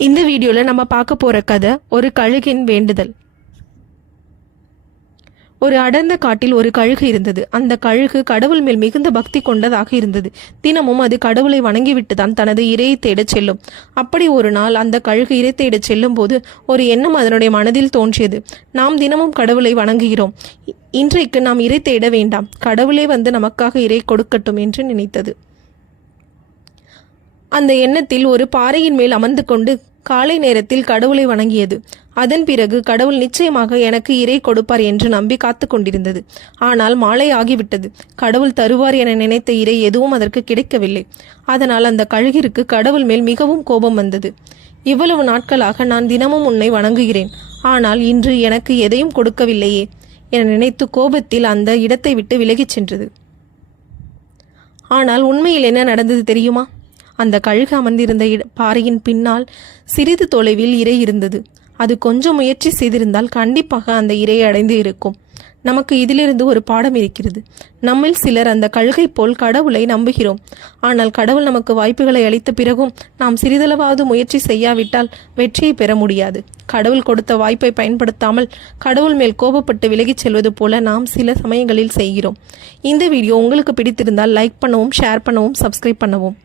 இந்த வீடியோவில் நம்ம பார்க்க போகிற கதை ஒரு கழுகின் வேண்டுதல். ஒரு அடர்ந்த காட்டில் ஒரு கழுகு இருந்தது. அந்த கழுகு கடவுள் மேல் மிகுந்த பக்தி கொண்டதாக இருந்தது. தினமும் அது கடவுளை வணங்கிவிட்டு தான் தனது இரையை தேடச் செல்லும். அப்படி ஒரு நாள் அந்த கழுகு இரை தேடச் செல்லும் போது ஒரு எண்ணம் அதனுடைய மனதில் தோன்றியது. நாம் தினமும் கடவுளை வணங்குகிறோம், இன்றைக்கு நாம் இரை தேட வேண்டாம், கடவுளே வந்து நமக்காக இரை கொடுக்கட்டும் என்று நினைத்தது. அந்த எண்ணத்தில் ஒரு பாறையின் மேல் அமர்ந்து கொண்டு காலை நேரத்தில் கடவுளை வணங்கியது. அதன் பிறகு கடவுள் நிச்சயமாக எனக்கு இரை கொடுப்பார் என்று நம்பி காத்து கொண்டிருந்தது. ஆனால் மாலை ஆகிவிட்டது. கடவுள் தருவார் என நினைத்த இரை எதுவும் அதற்கு கிடைக்கவில்லை. அதனால் அந்த கழுகிற்கு கடவுள் மேல் மிகவும் கோபம் வந்தது. இவ்வளவு நாட்களாக நான் தினமும் உன்னை வணங்குகிறேன், ஆனால் இன்று எனக்கு எதையும் கொடுக்கவில்லையே என நினைத்து கோபத்தில் அந்த இடத்தை விட்டு விலகிச் சென்றது. ஆனால் உண்மையில் என்ன நடந்தது தெரியுமா? அந்த கழுகு அமர்ந்திருந்த பாறையின் பின்னால் சிறிது தொலைவில் இரை இருந்தது. அது கொஞ்சம் முயற்சி செய்திருந்தால் கண்டிப்பாக அந்த இரையை அடைந்து இருக்கும். நமக்கு இதிலிருந்து ஒரு பாடம் இருக்கிறது. நம்மில் சிலர் அந்த கழுகை போல் கடவுளை நம்புகிறோம். ஆனால் கடவுள் நமக்கு வாய்ப்புகளை அளித்த பிறகும் நாம் சிறிதளவாவது முயற்சி செய்யாவிட்டால் வெற்றியை பெற முடியாது. கடவுள் கொடுத்த வாய்ப்பை பயன்படுத்தாமல் கடவுள் மேல் கோபப்பட்டு விலகிச் செல்வது போல நாம் சில சமயங்களில் செய்கிறோம். இந்த வீடியோ உங்களுக்கு பிடித்திருந்தால் லைக் பண்ணவும், ஷேர் பண்ணவும், சப்ஸ்கிரைப் பண்ணவும்.